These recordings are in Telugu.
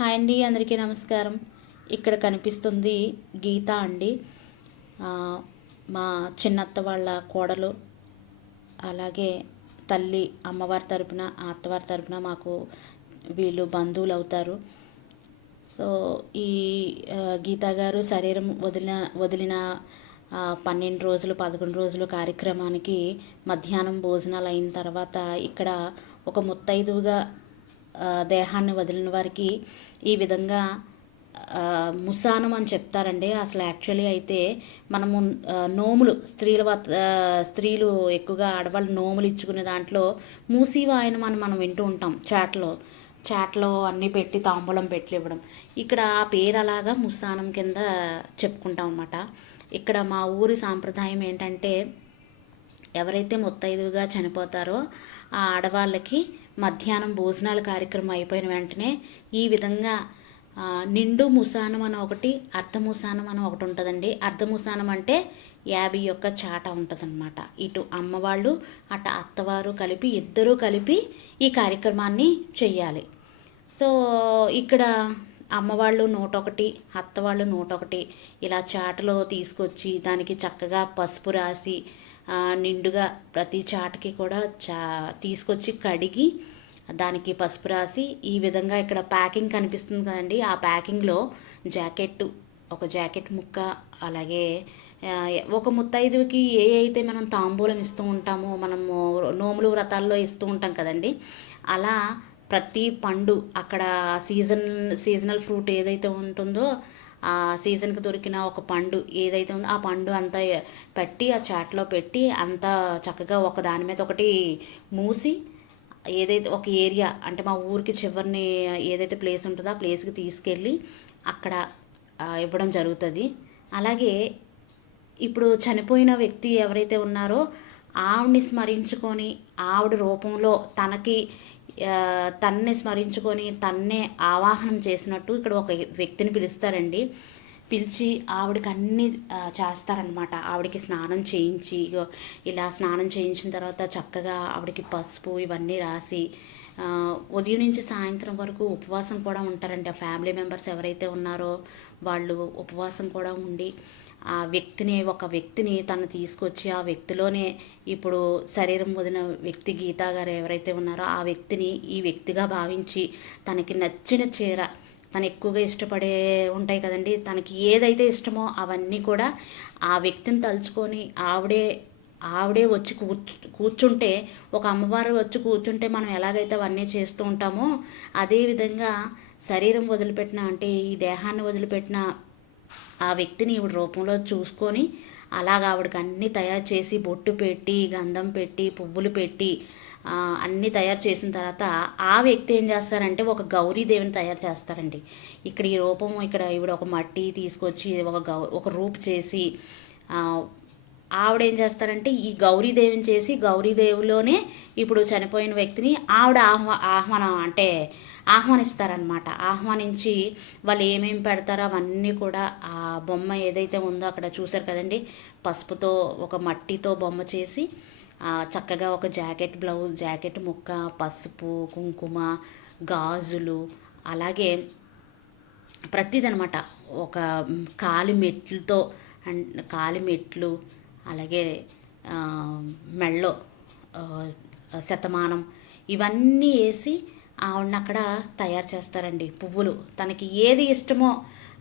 హాయ్ అండి అందరికీ నమస్కారం. ఇక్కడ కనిపిస్తుంది గీత అండి. మా చిన్నత్త వాళ్ళ కోడలు అలాగే తల్లి అమ్మవారి తరపున అత్తవారి తరపున మాకు వీళ్ళు బంధువులు అవుతారు సో ఈ గీత గీతా గారు శరీరం వదిలిన వదిలిన పన్నెండు రోజులు పదకొండు రోజులు కార్యక్రమానికి మధ్యాహ్నం భోజనాలు అయిన తర్వాత ఇక్కడ ఒక ముత్తైదువుగా దేహాన్ని వదిలిన వారికి ఈ విధంగా ముసానం అని చెప్తారండి. అసలు యాక్చువల్లీ అయితే మనము నోములు స్త్రీల స్త్రీలు ఎక్కువగా ఆడవాళ్ళు నోములు ఇచ్చుకునే దాంట్లో మూసీవాయనం అని మనం వింటూ ఉంటాం చాట్లో. చాట్లో అన్నీ పెట్టి తాంబూలం పెట్టి ఇవ్వడం. ఇక్కడ ఆ పేరు అలాగా ముస్సానం కింద చెప్పుకుంటాం అనమాట ఇక్కడ మా ఊరి సాంప్రదాయం ఏంటంటే ఎవరైతే ముత్తైదువుగా చనిపోతారో ఆ ఆడవాళ్ళకి మధ్యాహ్నం భోజనాల కార్యక్రమం అయిపోయిన వెంటనే ఈ విధంగా నిండు ముసానం అని ఒకటి అర్ధముసానం అని ఒకటి ఉంటుందండి. అర్ధముసానం అంటే యాభై యొక్క చాట ఉంటుందన్నమాట. ఇటు అమ్మవాళ్ళు అటు అత్తవారు కలిపి ఇద్దరూ కలిపి ఈ కార్యక్రమాన్ని చెయ్యాలి. సో ఇక్కడ అమ్మవాళ్ళు నూట ఒకటి అత్తవాళ్ళు నూట ఒకటి ఇలా చాటలో తీసుకొచ్చి దానికి చక్కగా పసుపు రాసి నిండుగా ప్రతి చాటకి కూడా చా తీసుకొచ్చి కడిగి దానికి పసుపు రాసి ఈ విధంగా ఇక్కడ ప్యాకింగ్ కనిపిస్తుంది కదండి. ఆ ప్యాకింగ్లో జాకెట్ ఒక జాకెట్ ముక్క అలాగే ఒక ముత్తైదువుకి ఏ అయితే మనం తాంబూలం ఇస్తూ ఉంటామో మనము నోములు వ్రతాల్లో ఇస్తూ ఉంటాం కదండి. అలా ప్రతి పండు అక్కడ సీజన్ సీజనల్ ఫ్రూట్ ఏదైతే ఉంటుందో ఆ సీజన్కి దొరికిన ఒక పండు ఏదైతే ఉందో ఆ పండు అంతా పెట్టి ఆ చాట్లో పెట్టి అంతా చక్కగా ఒక దాని మీద ఒకటి మూసి ఏదైతే ఒక ఏరియా అంటే మా ఊరికి చివరిని ఏదైతే ప్లేస్ ఉంటుందో ఆ ప్లేస్కి తీసుకెళ్ళి అక్కడ ఇవ్వడం జరుగుతుంది. అలాగే ఇప్పుడు చనిపోయిన వ్యక్తి ఎవరైతే ఉన్నారో ఆవిడ్ని స్మరించుకొని ఆవిడ రూపంలో తనకి తన్నే స్మరించుకొని తన్నే ఆవాహనం చేసినట్టు ఇక్కడ ఒక వ్యక్తిని పిలుస్తారండి. పిలిచి ఆవిడకి అన్నీ చేస్తారనమాట ఆవిడకి స్నానం చేయించి ఇలా స్నానం చేయించిన తర్వాత చక్కగా ఆవిడకి పసుపు ఇవన్నీ రాసి ఉదయం నుంచి సాయంత్రం వరకు ఉపవాసం కూడా ఉంటారండి. ఆ ఫ్యామిలీ మెంబర్స్ ఎవరైతే ఉన్నారో వాళ్ళు ఉపవాసం కూడా ఉండి ఆ వ్యక్తిని ఒక వ్యక్తిని తను తీసుకొచ్చి ఆ వ్యక్తిలోనే ఇప్పుడు శరీరం వదిన వ్యక్తి గీతా గారు ఎవరైతే ఉన్నారో ఆ వ్యక్తిని ఈ వ్యక్తిగా భావించి తనకి నచ్చిన చీర తను ఎక్కువగా ఇష్టపడే ఉంటాయి కదండి తనకి ఏదైతే ఇష్టమో అవన్నీ కూడా ఆ వ్యక్తిని తలుచుకొని ఆవిడే ఆవిడే వచ్చి కూర్చు కూర్చుంటే ఒక అమ్మవారు వచ్చి కూర్చుంటే మనం ఎలాగైతే అవన్నీ చేస్తూ ఉంటామో అదేవిధంగా శరీరం వదిలిపెట్టిన అంటే ఈ దేహాన్ని వదిలిపెట్టిన ఆ వ్యక్తిని ఈవిడ రూపంలో చూసుకొని అలాగ ఆవిడకి అన్నీ తయారు చేసి బొట్టు పెట్టి గంధం పెట్టి పువ్వులు పెట్టి అన్నీ తయారు చేసిన తర్వాత ఆ వ్యక్తి ఏం చేస్తారంటే ఒక గౌరీదేవిని తయారు చేస్తారండి. ఇక్కడ ఈ రూపం ఇక్కడ ఈవిడ ఒక మట్టి తీసుకొచ్చి ఒక గౌ ఒక రూపు చేసి ఆవిడ ఏం చేస్తారంటే ఈ గౌరీదేవిని చేసి గౌరీదేవిలోనే ఇప్పుడు చనిపోయిన వ్యక్తిని ఆవిడ ఆహ్వా ఆహ్వానం అంటే ఆహ్వానిస్తారనమాట ఆహ్వానించి వాళ్ళు ఏమేమి పెడతారో అవన్నీ కూడా ఆ బొమ్మ ఏదైతే ఉందో అక్కడ చూసారు కదండి. పసుపుతో ఒక మట్టితో బొమ్మ చేసి చక్కగా ఒక జాకెట్ బ్లౌజ్ జాకెట్ ముక్క పసుపు కుంకుమ గాజులు అలాగే ప్రతిదనమాట ఒక కాలి మెట్లతో అండ్ కాలి మెట్లు అలాగే మెళ్ళో శతమానం ఇవన్నీ వేసి ఆవిడని అక్కడ తయారు చేస్తారండి పువ్వులు. తనకి ఏది ఇష్టమో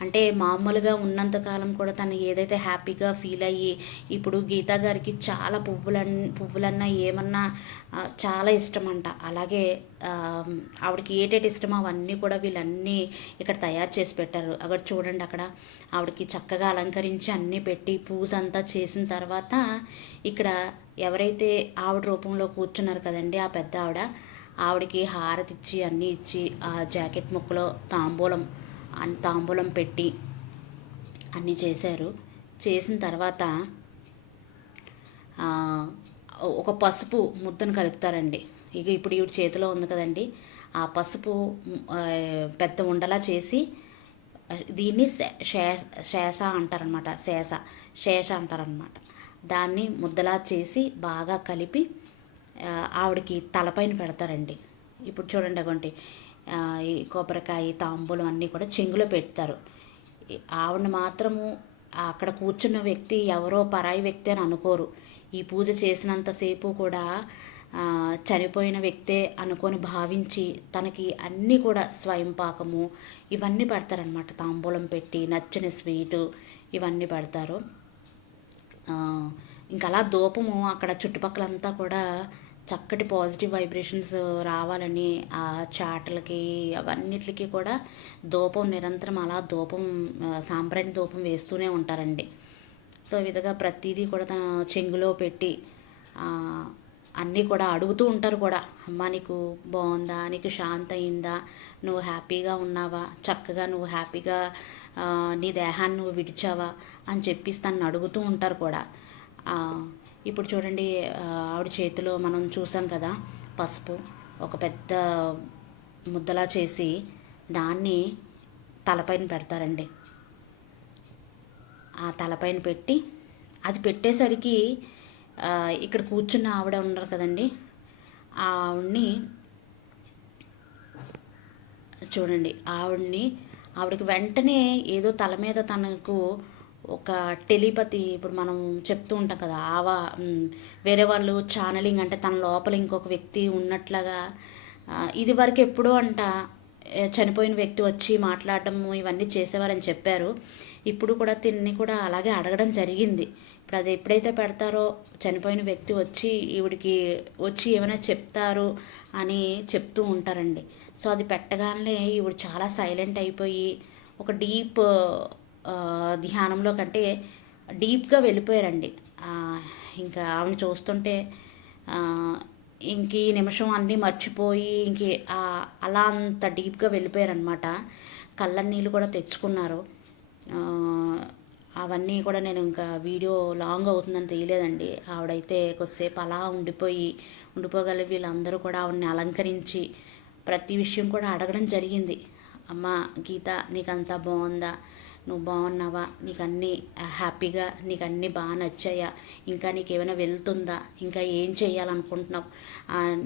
అంటే మామూలుగా ఉన్నంతకాలం కూడా తను ఏదైతే హ్యాపీగా ఫీల్ అయ్యి ఇప్పుడు గీతా గారికి చాలా పువ్వులన్ పువ్వులన్నా ఏమన్నా చాలా ఇష్టం అంట అలాగే ఆవిడకి ఏటేటి ఇష్టమో అవన్నీ కూడా వీళ్ళన్నీ ఇక్కడ తయారు చేసి పెట్టారు. అక్కడ చూడండి అక్కడ ఆవిడకి చక్కగా అలంకరించి అన్నీ పెట్టి పూజ అంతా చేసిన తర్వాత ఇక్కడ ఎవరైతే ఆవిడ రూపంలో కూర్చున్నారు కదండి ఆ పెద్ద ఆవిడ ఆవిడకి హారతి ఇచ్చి అన్నీ ఇచ్చి ఆ జాకెట్ ముక్కలో తాంబూలం తాంబూలం పెట్టి అన్నీ చేశారు. చేసిన తర్వాత ఒక పసుపు ముద్దను కలుపుతారండి. ఇక ఇప్పుడు ఇవి చేతిలో ఉంది కదండి. ఆ పసుపు పెద్ద ఉండలా చేసి దీన్ని శే- శేష అంటారనమాట శేష శేష అంటారనమాట దాన్ని ముద్దలా చేసి బాగా కలిపి ఆవిడకి తలపైన పెడతారండి. ఇప్పుడు చూడండి అగోండి. ఈ కొబ్బరికాయ తాంబూలం అన్నీ కూడా చెంగులో పెడతారు. ఆవిడ ఆవిడని మాత్రము అక్కడ కూర్చున్న వ్యక్తి ఎవరో పరాయి వ్యక్తి అని అనుకోరు. ఈ పూజ చేసినంతసేపు కూడా చనిపోయిన వ్యక్తే అనుకొని భావించి తనకి అన్నీ కూడా స్వయం పాకము ఇవన్నీ పెడతారనమాట తాంబూలం పెట్టి నచ్చిన స్వీటు ఇవన్నీ పెడతారు. ఇంకా అలా ధూపము అక్కడ చుట్టుపక్కలంతా కూడా చక్కటి పాజిటివ్ వైబ్రేషన్స్ రావాలని ఆ చాటలకి అవన్నిటికి కూడా ధూపం నిరంతరం అలా ధూపం ఆ, సాంబ్రాణి ధూపం వేస్తూనే ఉంటారండి. సో విధంగా ప్రతిదీ కూడా తన చెంగులో పెట్టి అన్నీ కూడా అడుగుతూ ఉంటారు కూడా. అమ్మ నీకు బాగుందా? నీకు శాంత అయిందా? నువ్వు హ్యాపీగా ఉన్నావా? చక్కగా నువ్వు హ్యాపీగా నీ దేహాన్ని నువ్వు విడిచావా? అని చెప్పేసి తను అడుగుతూ ఉంటారు కూడా. ఇప్పుడు చూడండి ఆవిడ చేతిలో మనం చూసాం కదా పసుపు. ఒక పెద్ద ముద్దలా చేసి దాన్ని తలపైన పెడతారండి. ఆ తలపైన పెట్టి అది పెట్టేసరికి ఇక్కడ కూర్చున్న ఆవిడ ఉన్నారు కదండి. ఆ ఆవిడ్ని చూడండి ఆవిడ్ని ఆవిడకి వెంటనే ఏదో తల మీద తనకు ఒక టెలిపతి ఇప్పుడు మనం చెప్తూ ఉంటాం కదా ఆవా వేరే వాళ్ళు ఛానలింగ్ అంటే తన లోపల ఇంకొక వ్యక్తి ఉన్నట్లుగా ఇది వరకు ఎప్పుడూ అంట చనిపోయిన వ్యక్తి వచ్చి మాట్లాడడం ఇవన్నీ చేసేవారని చెప్పారు. ఇప్పుడు కూడా తిన్ని కూడా అలాగే అడగడం జరిగింది. ఇప్పుడు అది ఎప్పుడైతే పెడతారో చనిపోయిన వ్యక్తి వచ్చి ఈవిడికి వచ్చి ఏమైనా చెప్తారు అని చెప్తూ ఉంటారండి. సో అది పెట్టగానే ఈవిడ చాలా సైలెంట్ అయిపోయి ఒక డీప్ ధ్యానంలో కంటే డీప్గా వెళ్ళిపోయారండి. ఇంకా ఆవిడ చూస్తుంటే ఇంక ఈ నిమిషం అన్నీ మర్చిపోయి ఇంక అలా అంత డీప్గా వెళ్ళిపోయారనమాట కళ్ళ నీళ్ళు కూడా తెచ్చుకున్నారు. అవన్నీ కూడా నేను ఇంకా వీడియో లాంగ్ అవుతుందని తెలియలేదండి ఆవిడైతే కొద్దిసేపు అలా ఉండిపోయి ఉండిపోగల వీళ్ళందరూ కూడా ఆవిడని అలంకరించి ప్రతి విషయం కూడా అడగడం జరిగింది. అమ్మ గీత నీకంతా బాగుందా నువ్వు బాగున్నావా? నీకు అన్నీ హ్యాపీగా నీకు అన్నీ బాగా నచ్చాయా? ఇంకా నీకు ఏమైనా వెళ్తుందా? ఇంకా ఏం చేయాలనుకుంటున్నావు?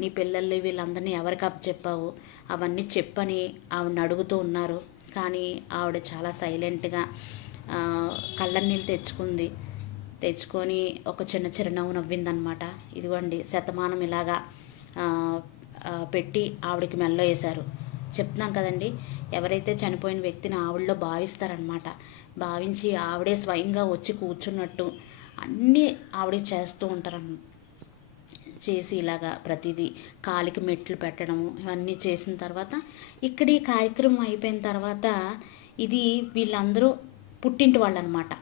నీ పిల్లల్ని వీళ్ళందరినీ ఎవరికి అప్ చెప్పావు? అవన్నీ చెప్పని ఆవిడని అడుగుతూ ఉన్నారు. కానీ ఆవిడ చాలా సైలెంట్గా కళ్ళన్నీళ్ళు తెచ్చుకుంది. తెచ్చుకొని ఒక చిన్న చిరునవ్వు నవ్విందనమాట. ఇదిగోండి శతమానం ఇలాగా పెట్టి ఆవిడకి మెల్లో వేశారు. చెప్తున్నాం కదండి ఎవరైతే చనిపోయిన వ్యక్తిని ఆవిడలో భావిస్తారనమాట భావించి ఆవిడే స్వయంగా వచ్చి కూర్చున్నట్టు అన్నీ ఆవిడే చేస్తూ ఉంటారన్న చేసి ఇలాగా ప్రతిదీ కాలికి మెట్లు పెట్టడము ఇవన్నీ చేసిన తర్వాత ఇక్కడ ఈ కార్యక్రమం అయిపోయిన తర్వాత ఇది వీళ్ళందరూ పుట్టింటి వాళ్ళు అనమాట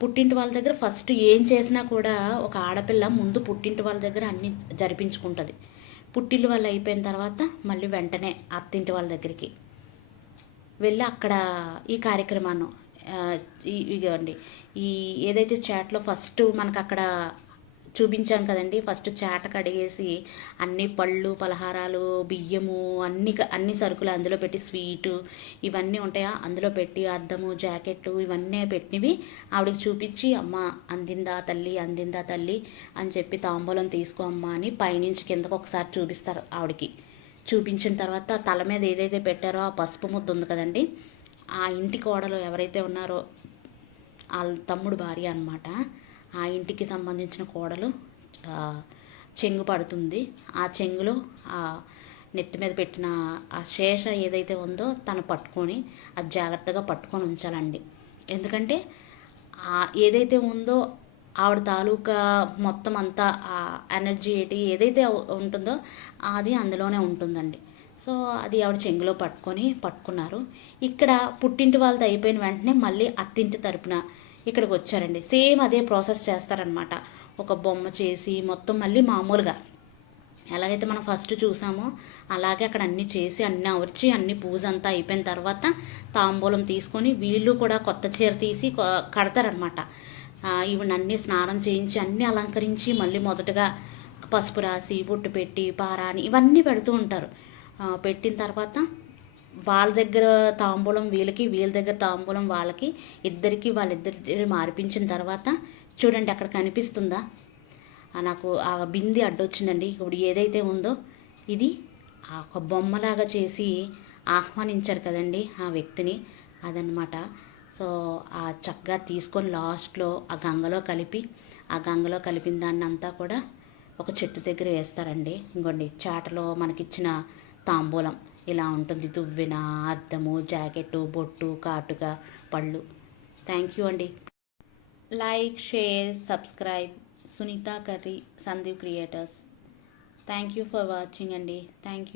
పుట్టింటి వాళ్ళ దగ్గర ఫస్ట్ ఏం చేసినా కూడా ఒక ఆడపిల్ల ముందు పుట్టింటి వాళ్ళ దగ్గర అన్ని జరిపించుకుంటుంది. పుట్టిల్లు వాళ్ళు అయిపోయిన తర్వాత మళ్ళీ వెంటనే అత్తింటి వాళ్ళ దగ్గరికి. వెళ్ళి అక్కడ ఈ కార్యక్రమాన్ని ఇవ్వండి ఈ- ఈ ఏదైతే చాట్లో ఫస్ట్ మనకు అక్కడ చూపించాం కదండి. ఫస్ట్ చాట కడిగేసి అన్ని పళ్ళు పలహారాలు బియ్యము అన్ని అన్ని సరుకులు అందులో పెట్టి స్వీటు ఇవన్నీ ఉంటాయా? అందులో పెట్టి అద్దము జాకెట్లు ఇవన్నీ పెట్టినవి ఆవిడకి చూపించి అమ్మ అందిందా తల్లి అందిందా తల్లి అని చెప్పి తాంబూలం తీసుకో అమ్మా అని పైనుంచి కిందకు ఒకసారి చూపిస్తారు ఆవిడకి. చూపించిన తర్వాత తల మీద ఏదైతే పెట్టారో ఆ పసుపు ముద్ద ఉంది కదండి. ఆ ఇంటి కోడలు ఎవరైతే ఉన్నారో వాళ్ళ తమ్ముడు భార్య అనమాట ఆ ఇంటికి సంబంధించిన కోడలు చెంగు పడుతుంది. ఆ చెంగులో ఆ నెత్తి మీద పెట్టిన ఆ శేష ఏదైతే ఉందో తను పట్టుకొని అది జాగ్రత్తగా పట్టుకొని ఉంచాలండి. ఎందుకంటే ఆ ఏదైతే ఉందో ఆవిడ తాలూకా మొత్తం అంతా ఆ ఎనర్జీ ఏంటి ఏదైతే ఉంటుందో అది అందులోనే ఉంటుందండి. సో అది ఆవిడ చెంగులో పట్టుకొని పట్టుకున్నారు. ఇక్కడ పుట్టింటి వాళ్ళది అయిపోయిన వెంటనే మళ్ళీ అత్తింటి తరపున ఇక్కడికి వచ్చారండి. సేమ్ అదే ప్రాసెస్ చేస్తారనమాట ఒక బొమ్మ చేసి మొత్తం మళ్ళీ మామూలుగా. ఎలాగైతే మనం ఫస్ట్ చూసామో అలాగే అక్కడ అన్ని చేసి అన్ని అవర్చి అన్ని పూజ అంతా అయిపోయిన తర్వాత తాంబూలం తీసుకొని వీళ్ళు కూడా కొత్త చీర తీసి కడతారనమాట ఈవిడ అన్ని స్నానం చేయించి అన్ని అలంకరించి మళ్ళీ మొదటగా పసుపు రాసి బొట్టు పెట్టి పారాని ఇవన్నీ పెడుతూ ఉంటారు. పెట్టిన తర్వాత వాళ్ళ దగ్గర తాంబూలం వీళ్ళకి వీళ్ళ దగ్గర తాంబూలం వాళ్ళకి ఇద్దరికి వాళ్ళిద్దరి మార్పించిన తర్వాత చూడండి అక్కడ కనిపిస్తుందా? నాకు ఆ బింది అడ్డొచ్చిందండి. ఇప్పుడు ఏదైతే ఉందో ఇది ఆ ఒక బొమ్మలాగా చేసి ఆహ్వానించారు కదండి ఆ వ్యక్తిని అదనమాట సో ఆ చక్కగా తీసుకొని లాస్ట్లో ఆ గంగలో కలిపి ఆ గంగలో కలిపిన దాన్ని అంతా కూడా ఒక చెట్టు దగ్గర వేస్తారండి. ఇంకోండి చాటలో మనకిచ్చిన తాంబూలం. ఇలా ఉంటుంది. దువ్వెన అద్దము జాకెట్టు బొట్టు కాటుక పళ్ళు. థ్యాంక్ యూ అండి. Like share subscribe Sunitha curry Sandeep creators thank you for watching అండి. Thank you